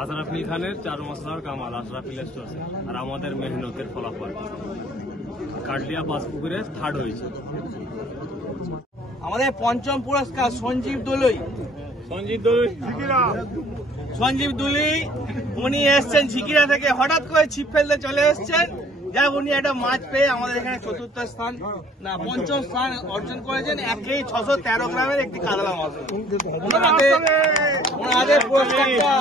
আশরাফুল খানের 4 মশলার কামাল আশরাফুল স্টোর আর আমাদের মেহনতের ফলাফল। কাটলিয়া 5 পুকুরে থার্ড হয়েছে। আমাদের পঞ্চম পুরস্কার সঞ্জীব দলুই। উনি এসছেন ঝিকিরা থেকে, হঠাৎ করে ছিপ ফেলতে চলে এসছেন। যাই উনি একটা মাছ পেয়ে আমাদের এখানে পঞ্চম স্থান অর্জন করেছেন। 1 কেজি 613 গ্রামের একটি কাতলা মাছ। ওনাদের পুরস্কারটা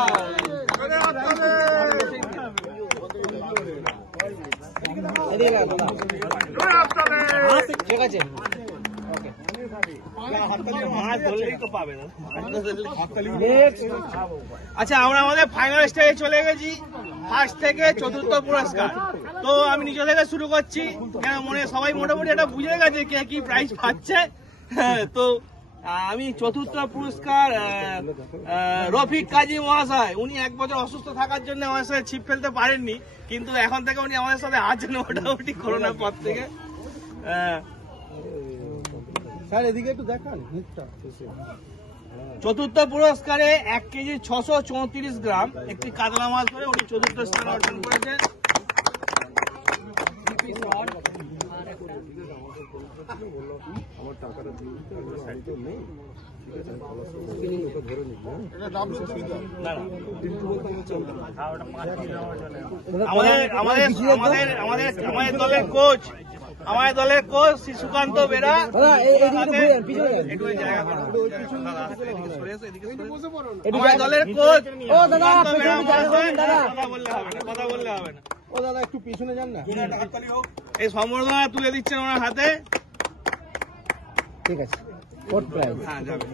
ঠিক আছে। আচ্ছা, আমরা আমাদের ফাইনাল স্টেজে চলে গেছি। ফার্স্ট থেকে চতুর্থ পুরস্কার। তো আমি নিজে থেকে শুরু করছি, কেন সবাই মোটামুটি এটা বুঝে গেছে কে কি প্রাইজ পাচ্ছে। তো আমি চতুর্থ পুরস্কার রফিক কাজী মহাশয়। উনি 1 বছর অসুস্থ থাকার জন্য আমার সাথে ছিপ ফেলতে পারেননি, কিন্তু এখন থেকে উনি আমাদের সাথে আছেন মোটামুটি করোনার পর থেকে। স্যার এদিকে একটু দেখান। চতুর্থ পুরস্কারে 1 কেজি 634 গ্রাম একটি কাতলা মাছ ধরে উনি চতুর্থ স্থান অর্জন করেছেন। আমাদের দলের কোচ শ্রী সুকান্ত বেরা। আমাদের দলের কোচ কথা বললে হবে না। ও দাদা একটু পিছনে যান না। এই সম্বর্ধনা তুলে দিচ্ছেন ওনার হাতে। ঠিক আছে, ফোর্থ প্রাইজ। হ্যাঁ, যাবে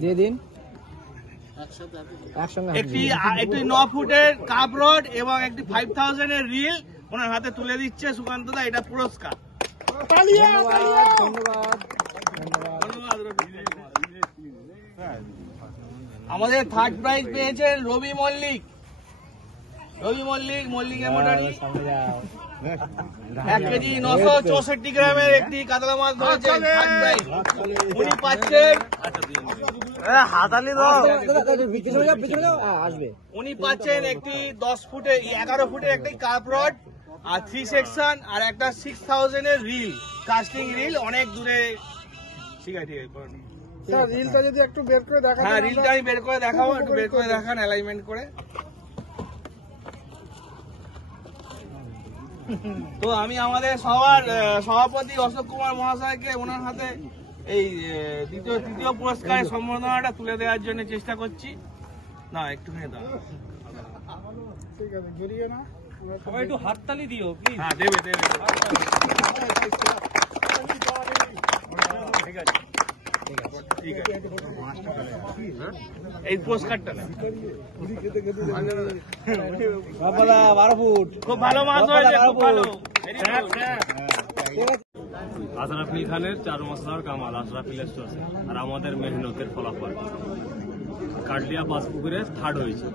দিয়ে দিন। একটি 9 ফুটের কাপ রড এবং একটি 5000 এর রিল ওনার হাতে তুলে দিচ্ছে সুকান্ত দা। এটা পুরস্কার। আমাদের থার্ড প্রাইজ পেয়েছেন রবি মল্লিক। মল্লিকের মোটারি 1 কেজি 964 গ্রামের একটি কাতলা মাছ ধরেছেন। উনি পাচ্ছেন 11 ফুটের একটি কাপ রড আর 3 সেকশন আর একটা 6000 এর রিল, কাস্টিং রিল। অনেক দূরে। ঠিক আছে, স্যার রিলটা যদি একটু বের করে দেখান। হ্যাঁ, রিলটা আমি বের করে দেখাবো। একটু বের করে দেখান অ্যালাইনমেন্ট করে। তো আমি আমাদের সবার সভাপতি অশোক কুমার মহাশয়কে ওনার হাতে এই তৃতীয় পুরস্কারের সম্মাননাটা তুলে দেওয়ার জন্য চেষ্টা করছি। না, একটুখানি দাও। ঠিক আছে, জড়িয়ে না। সবাই একটু হাততালি দিও প্লিজ। হ্যাঁ, দেবে। ঠিক আছে। এই পুরস্কারটা না, 12 ফুট। খুব ভালো মাছ হয়েছে, খুব ভালো। আশরাফুল খানের 4 মশলার কামাল আশরাফুল স্টোর আর আমাদের মেহনতের ফলাফল। কাটলিয়া 5 পুকুরে থার্ড হয়েছে।